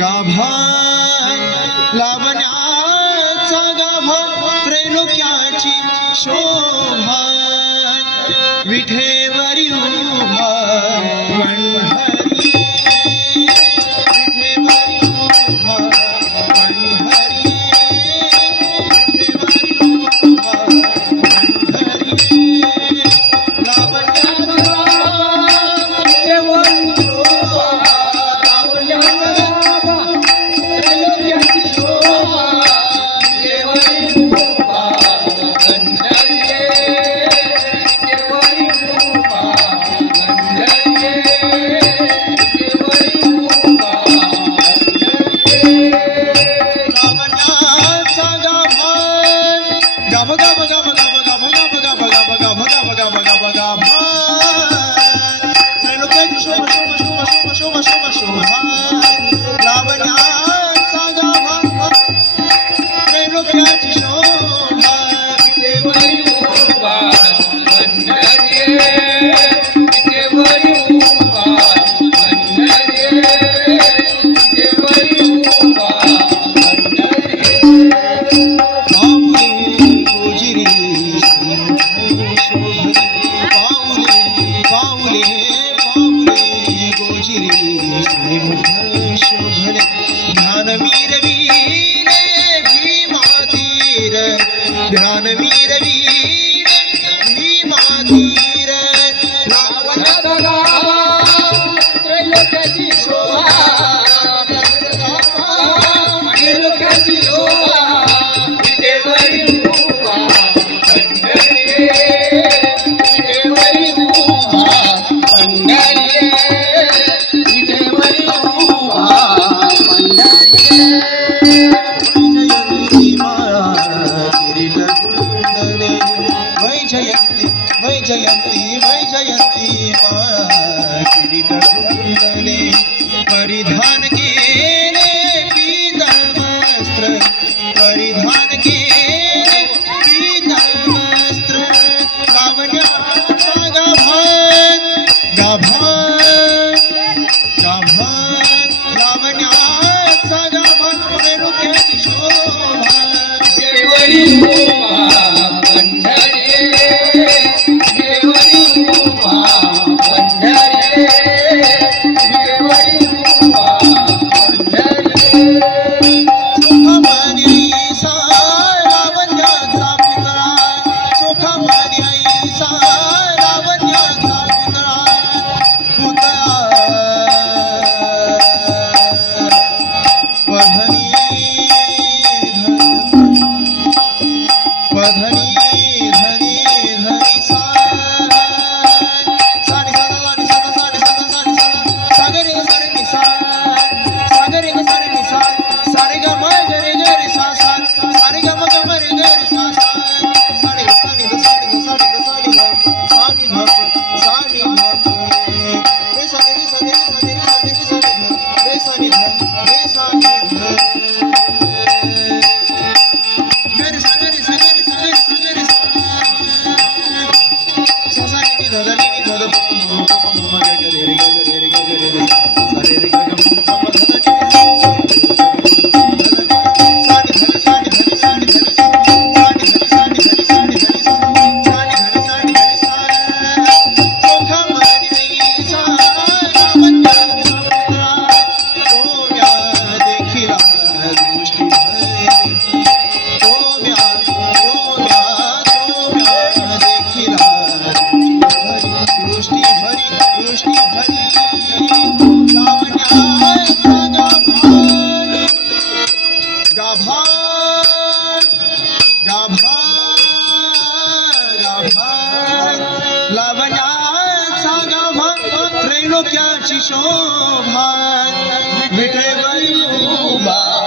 गाभा लावण्याचा गाभा त्रैलोक्याची शोभा विठेवरी उभा पंढरी विठेवरी उभा पंढरी विठेवरी उभा पंढरी ध्यान मीर वीर भीमा धीर लावण्याचा गाभा त्रैलोक्याची शोभा त्रैलोक्याची शोभा विठेवरी उभा पंढरी विठेवरी उभा पंढरी विठेवरी उभा पंढरी जयंती माया किरीट कुंडले परिधान केले पीताम्बस्त्र परिधान केले पीताम्बस्त्र लावण्याचा गाभा गाभा गाभा लावण्याचा गाभा त्रैलोक्याची शोभा विठेवरी उभा पंढरी लावण्याचा गाभा त्रैलोक्याची शोभा विठेवरी उभा